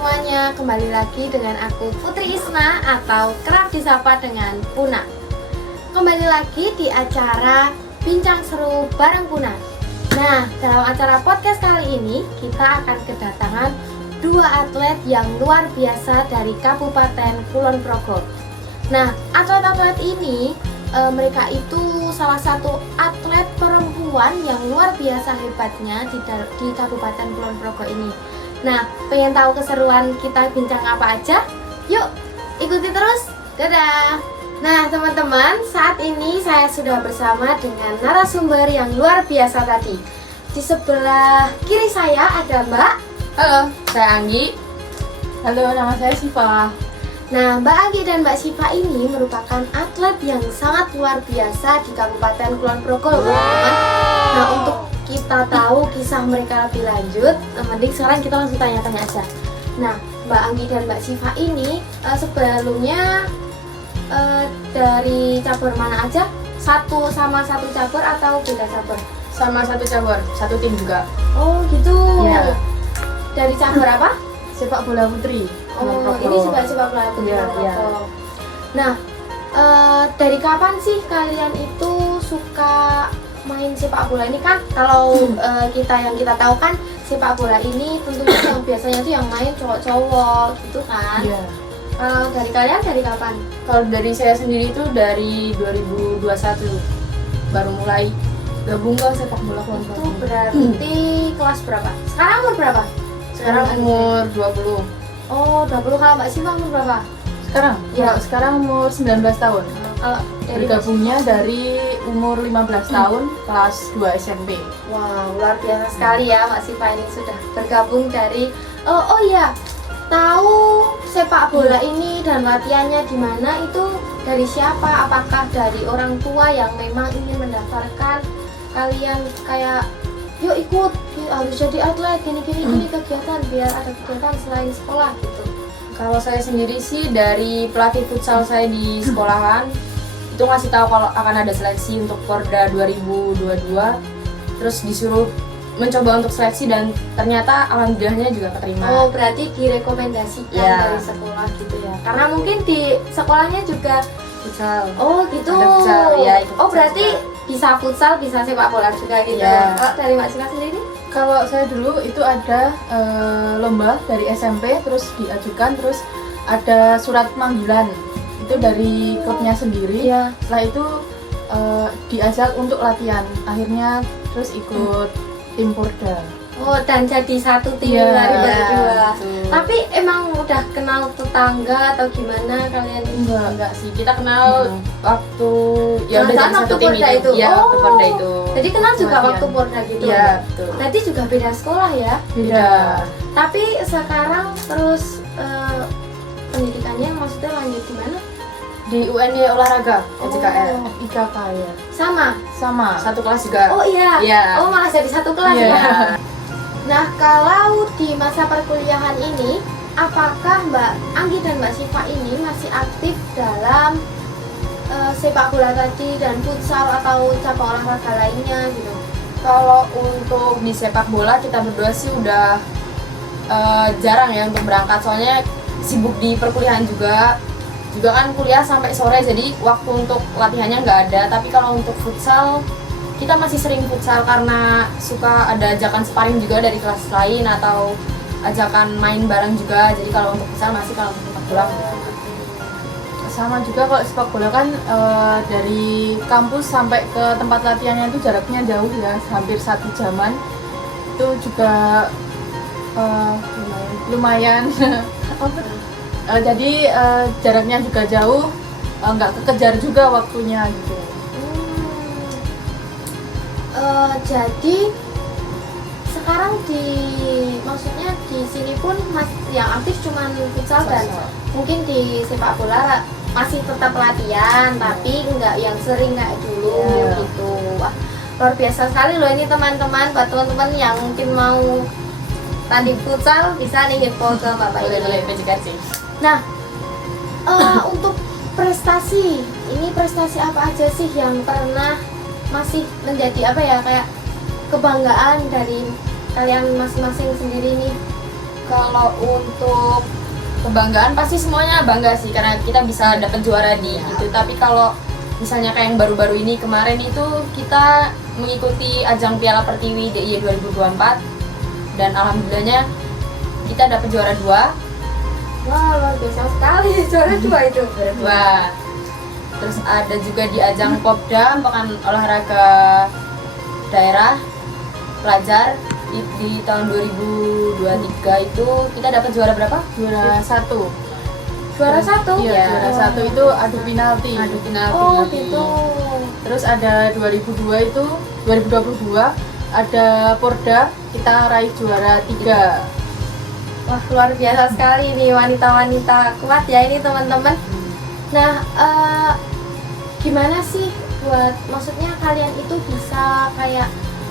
semuanya, kembali lagi dengan aku Putri Isna atau kerap disapa dengan Puna. Kembali lagi di acara Bincang Seru bareng Puna. Nah, dalam acara podcast kali ini kita akan kedatangan dua atlet yang luar biasa dari Kabupaten Kulon Progo. Nah, atlet-atlet ini mereka itu salah satu atlet perempuan yang luar biasa hebatnya di Kabupaten Kulon Progo ini. Nah, pengen tahu keseruan kita bincang apa aja? Yuk, ikuti terus. Dadah. Nah, teman-teman, saat ini saya sudah bersama dengan narasumber yang luar biasa tadi. Di sebelah kiri saya ada Mbak. Halo, saya Anggi. Halo, nama saya Siva. Nah, Mbak Anggi dan Mbak Siva ini merupakan atlet yang sangat luar biasa di Kabupaten Kulon Progo, teman-teman. Nah, untuk kita tahu kisah mereka lebih lanjut, mending sekarang kita langsung tanya-tanya aja. Nah, Mbak Anggi dan Mbak Siva ini sebelumnya dari cabur mana aja? Satu cabur atau beda cabur? Sama satu cabur, satu tim juga. Oh gitu. Iya. Dari cabur apa? Sepak bola putri. Oh, ini juga sepak bola putri. Iya. Nah, dari kapan sih kalian itu suka main sepak bola ini? Kan kalau kita tahu kan sepak bola ini tentunya yang biasanya tuh yang main cowok-cowok gitu kan. Iya. Kalau dari kalian dari kapan? Kalau dari saya sendiri itu dari 2021 baru mulai gabung ke sepak bola Kulon Itu Progo. berarti kelas berapa? Sekarang umur berapa? Sekarang umur 20. Oh, 20. Kalau Mbak Siva umur berapa? Sekarang? Iya. Kalau sekarang umur 19 tahun. Kalau dari Bergabungnya dari umur 15 tahun kelas 2 SMP. Wow, luar biasa sekali ya Mbak Siva ini sudah bergabung dari oh iya, tahu sepak bola ini dan latihannya di mana itu dari siapa? Apakah dari orang tua yang memang ingin mendaftarkan kalian kayak yuk ikut harus jadi atlet gini kegiatan biar ada kegiatan selain sekolah gitu? Kalau saya sendiri sih dari pelatih futsal saya di sekolahan itu ngasih tahu kalau akan ada seleksi untuk Porda 2022, terus disuruh mencoba untuk seleksi dan ternyata alhamdulillahnya juga keterima. Oh, berarti direkomendasikan Ya. dari sekolah gitu ya? Karena mungkin di sekolahnya juga Futsal. oh gitu. Ada futsal, ya, ikut Oh, futsal berarti juga. bisa futsal, bisa sepak bola juga gitu. Ya. Kalau dari Mbak Siva sendiri? Kalau saya dulu itu ada lomba dari SMP terus diajukan, terus ada surat panggilan itu dari klubnya sendiri. Iya. Setelah itu diajak untuk latihan, akhirnya terus ikut tim Porda. Oh, dan jadi satu tim Iya, dari berdua. betul. Tapi emang udah kenal tetangga atau gimana kalian ini? Enggak sih, kita kenal waktu ya udah Jangan-jangan jadi satu waktu tim Porda itu. itu? Ya, Oh. waktu Porda itu. Jadi kenal juga Latihan. waktu Porda gitu. Iya, betul. Berarti juga beda sekolah ya? Beda. Tapi sekarang terus pendidikannya maksudnya lanjut di mana? Di UNY olahraga SJKR. Oh. IKK ya. Sama. Satu kelas juga. Oh iya. Iya. Oh, malah jadi satu kelas Iya. ya. Nah, kalau di masa perkuliahan ini, apakah Mbak Anggi dan Mbak Siva ini masih aktif dalam sepak bola tadi dan futsal atau cabang olahraga lainnya gitu? Kalau untuk di sepak bola kita berdua sih udah jarang ya untuk berangkat, soalnya sibuk di perkuliahan juga kan kuliah sampai sore, jadi waktu untuk latihannya nggak ada. Tapi kalau untuk futsal kita masih sering futsal karena suka ada ajakan sparring juga dari kelas lain atau ajakan main bareng juga. Jadi kalau untuk futsal masih, kalau untuk sepak bola enggak. Sama juga kalau sepak bola kan dari kampus sampai ke tempat latihannya itu jaraknya jauh ya, hampir 1 jaman. Itu juga lumayan. Jadi jaraknya juga jauh, nggak kekejar juga waktunya gitu. Jadi sekarang maksudnya di sini pun yang aktif cuman futsal dan mungkin di sepak bola masih tetap latihan tapi nggak yang sering kayak dulu gitu. Wah, luar biasa sekali loh ini teman-teman. Buat teman-teman yang mungkin mau tanding futsal bisa nih info ke Bapak ini. Boleh sih. Nah, untuk prestasi ini prestasi apa aja sih yang pernah masih menjadi apa ya kayak kebanggaan dari kalian masing-masing sendiri nih? Kalau untuk kebanggaan pasti semuanya bangga sih karena kita bisa dapat juara di itu. Tapi kalau misalnya kayak yang baru-baru ini kemarin itu kita mengikuti ajang Piala Pertiwi DIY 2024 dan alhamdulillahnya kita dapat juara 2. Wah, luar biasa sekali. Juara 2 itu. Juara 2. Terus ada juga di ajang Popda Pekan Olahraga Daerah Pelajar di tahun 2023 itu kita dapat juara berapa? Juara 1. Juara 1? Iya, juara 1 itu adu penalti. Adu penalti. Oh, gitu. Terus ada 2022 itu 2022 ada Porda kita raih juara 3. Wah, luar biasa sekali nih wanita-wanita kuat ya ini teman-teman. Nah, gimana sih buat maksudnya kalian itu bisa kayak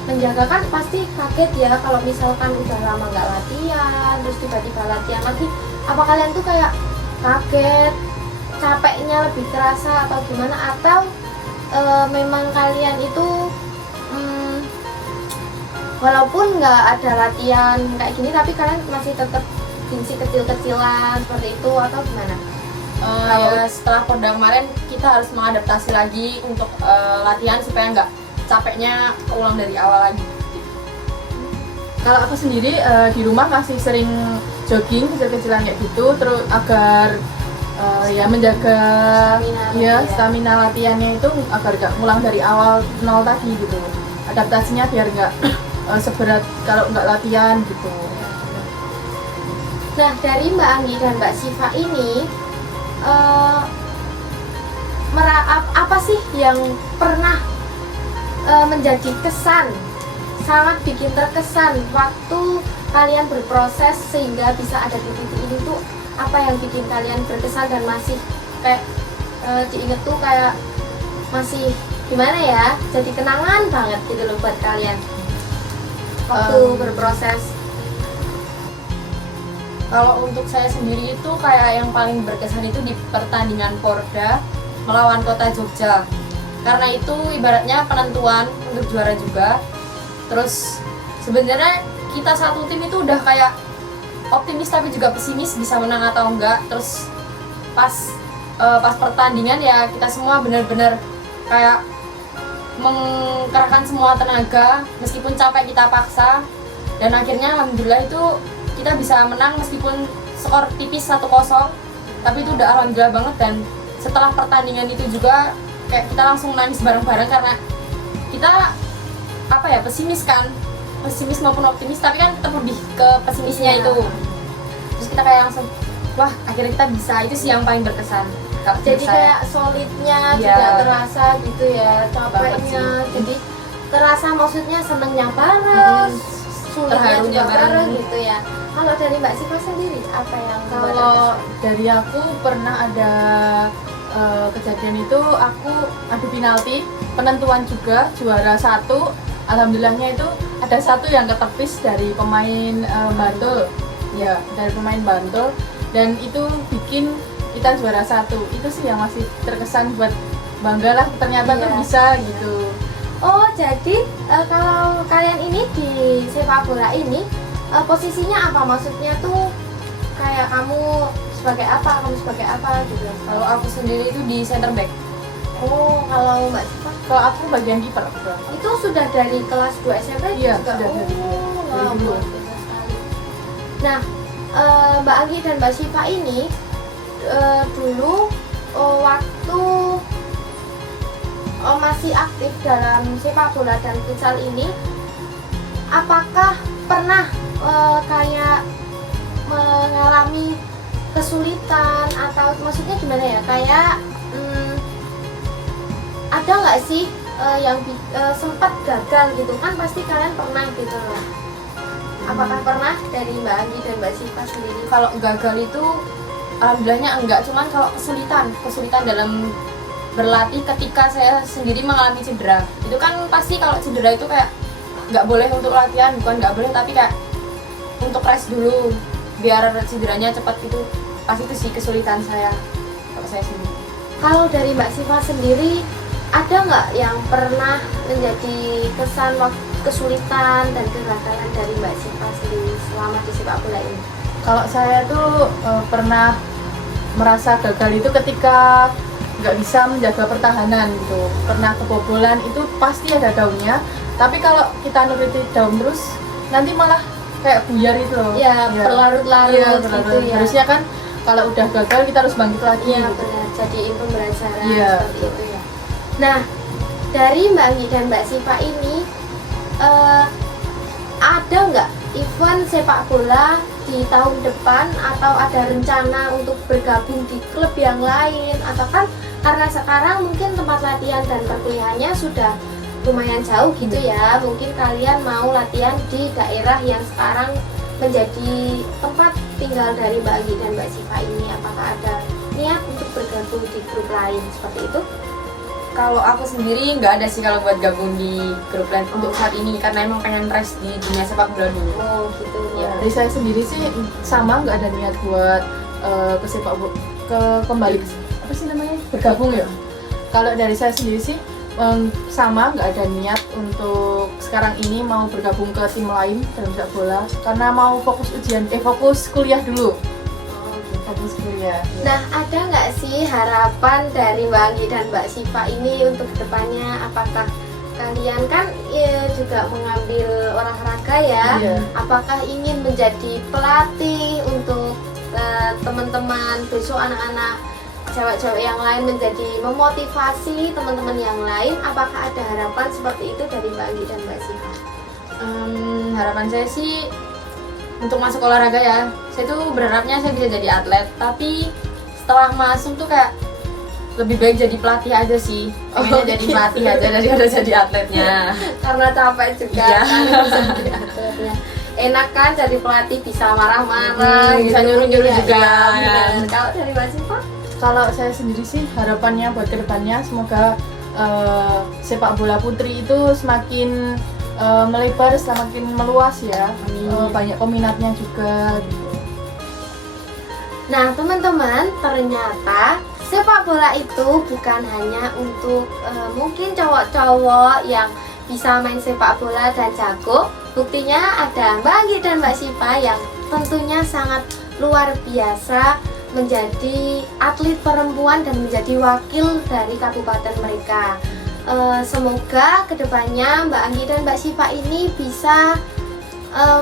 menjaga, kan pasti kaget ya kalau misalkan udah lama nggak latihan terus tiba-tiba latihan lagi, apa kalian tuh kayak kaget, capeknya lebih terasa atau gimana, atau memang kalian itu walaupun nggak ada latihan kayak gini tapi kalian masih tetap gengsi kecil-kecilan seperti itu atau gimana? Ya, setelah Porda kemarin kita harus mengadaptasi lagi untuk latihan supaya nggak capeknya ulang dari awal lagi. Kalau aku sendiri di rumah masih sering jogging kecil-kecilan kayak gitu, terus agar ya menjaga stamina latihannya itu agar gak ngulang dari awal nol tadi gitu. Adaptasinya biar gak seberat kalau nggak latihan gitu. Nah, dari Mbak Anggi dan Mbak Siva ini apa sih yang pernah menjadi kesan, sangat bikin terkesan waktu kalian berproses sehingga bisa ada di titik ini tuh, apa yang bikin kalian berkesan dan masih kayak diinget tuh kayak masih gimana ya, jadi kenangan banget gitu loh buat kalian waktu berproses? Kalau untuk saya sendiri itu kayak yang paling berkesan itu di pertandingan Porda melawan Kota Jogja. Karena itu ibaratnya penentuan untuk juara juga. Terus sebenarnya kita satu tim itu udah kayak optimis tapi juga pesimis bisa menang atau enggak. Terus pas pertandingan ya kita semua benar-benar kayak mengkerahkan semua tenaga meskipun capek kita paksa, dan akhirnya alhamdulillah itu kita bisa menang meskipun skor tipis 1-0, tapi itu udah alhamdulillah banget. Dan setelah pertandingan itu juga kayak kita langsung nangis bareng-bareng karena kita pesimis maupun optimis, tapi kan tetap lebih ke pesimisnya itu. Terus kita kayak langsung wah akhirnya kita bisa, itu sih yang paling berkesan. Jadi kayak solidnya juga terasa gitu ya, capeknya jadi terasa, maksudnya senengnya bareng, sulitnya juga bareng gitu ya. Kalau dari Mbak Siva sendiri apa yang Kalau dari aku pernah ada kejadian itu aku adu penalti penentuan juga juara 1. Alhamdulillahnya itu ada satu yang ketepis dari pemain Bantul ya, dari pemain Bantul, dan itu bikin kita juara 1. Itu sih yang masih terkesan buat bangga lah, ternyata tuh bisa gitu. Oh, jadi kalau kalian ini di sepak bola ini posisinya apa? Maksudnya tuh kayak kamu sebagai apa, kamu sebagai apa gitu. Kalau aku sendiri itu di center back. Oh, kalau Mbak Siva? Kalau aku bagian kiper. Itu sudah dari kelas 2 SMP Iya, juga? sudah dari Wah, luar biasa sekali. Nah, Mbak Anggi dan Mbak Siva ini dulu waktu masih aktif dalam sepak bola dan futsal ini, apakah pernah kayak mengalami kesulitan atau maksudnya gimana ya, kayak ada nggak sih yang sempat gagal gitu kan, pasti kalian pernah gitu loh. Apakah pernah dari Mbak Anggi dan Mbak Siva sendiri? Kalau gagal itu alhamdulillahnya enggak, cuman kalau kesulitan dalam berlatih ketika saya sendiri mengalami cedera. Itu kan pasti kalau cedera itu kayak nggak boleh untuk latihan, bukan nggak boleh tapi kayak untuk rest dulu biar cederanya cepat gitu. Pasti itu sih kesulitan saya kalau saya sendiri. Kalau dari Mbak Siva sendiri, ada nggak yang pernah menjadi kesan kesulitan dan kegagalan dari Mbak Siva sendiri selama di sepak bola ini? Kalau saya tuh pernah merasa gagal itu ketika nggak bisa menjaga pertahanan gitu. Pernah kebobolan itu pasti ada daunnya, tapi kalau kita nuruti daun terus nanti malah kayak buyar itu loh. Ya, berlarut-larut Iya, gitu ya. Harusnya kan kalau udah gagal kita harus bangkit lagi Iya gitu. benar, jadiin pembelajaran Iya, seperti itu ya. Nah, dari Mbak Anggi dan Mbak Siva ini ada nggak event sepak bola di tahun depan atau ada rencana untuk bergabung di klub yang lain, atau kan karena sekarang mungkin tempat latihan dan perkuliahannya sudah lumayan jauh gitu ya, mungkin kalian mau latihan di daerah yang sekarang menjadi tempat tinggal dari Mbak Anggi dan Mbak Siva ini, apakah ada niat untuk bergabung di grup lain seperti itu? Kalau aku sendiri nggak ada sih kalau buat gabung di grup lain untuk saat ini, karena emang pengen rest di dunia sepak bola dulu. Oh gitu ya. Dari saya sendiri sih sama, nggak ada niat buat ke sepak bola, kembali apa sih namanya, bergabung ya. Kalau dari saya sendiri sih sama, nggak ada niat untuk sekarang ini mau bergabung ke tim lain dalam sepak bola, karena mau fokus kuliah dulu. Fokus kuliah. Nah, ada nggak sih harapan dari Mbak Anggi dan Mbak Siva ini untuk kedepannya? Apakah kalian kan juga mengambil olahraga ya? Iya. Apakah ingin menjadi pelatih untuk teman-teman besok, anak-anak cewek-cewek yang lain, menjadi memotivasi teman-teman yang lain? Apakah ada harapan seperti itu dari Mbak Anggi dan Mbak Siva? Harapan saya sih untuk masuk olahraga ya, saya tuh berharapnya saya bisa jadi atlet, tapi setelah masuk tuh kayak lebih baik jadi pelatih aja sih. Pengennya jadi pelatih aja daripada jadi atletnya. Karena capek juga Iya. kan bisa jadi atletnya. Enak kan jadi pelatih, bisa marah-marah, Bisa gitu. nyuruh-nyuruh Iya, juga, iya, kan. benar. Kalau dari Mbak Siva? Kalau saya sendiri sih harapannya buat kedepannya semoga sepak bola putri itu semakin melebar, semakin meluas ya. Banyak peminatnya juga gitu. Nah teman-teman, ternyata sepak bola itu bukan hanya untuk mungkin cowok-cowok yang bisa main sepak bola dan jago. Buktinya ada Mbak Anggi dan Mbak Siva yang tentunya sangat luar biasa menjadi atlet perempuan dan menjadi wakil dari kabupaten mereka. Semoga kedepannya Mbak Anggi dan Mbak Siva ini bisa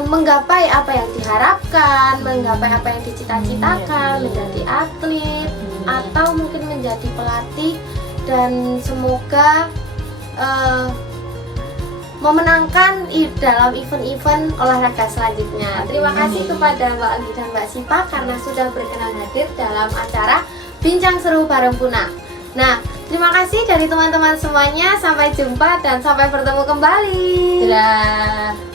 menggapai apa yang diharapkan, menggapai apa yang dicita-citakan, menjadi atlet atau mungkin menjadi pelatih, dan semoga memenangkan dalam event-event olahraga selanjutnya. Terima kasih kepada Mbak Anggi dan Mbak Siva karena sudah berkenan hadir dalam acara Bincang Seru Bareng Puna. Nah, terima kasih dari teman-teman semuanya. Sampai jumpa dan sampai bertemu kembali. Dadah.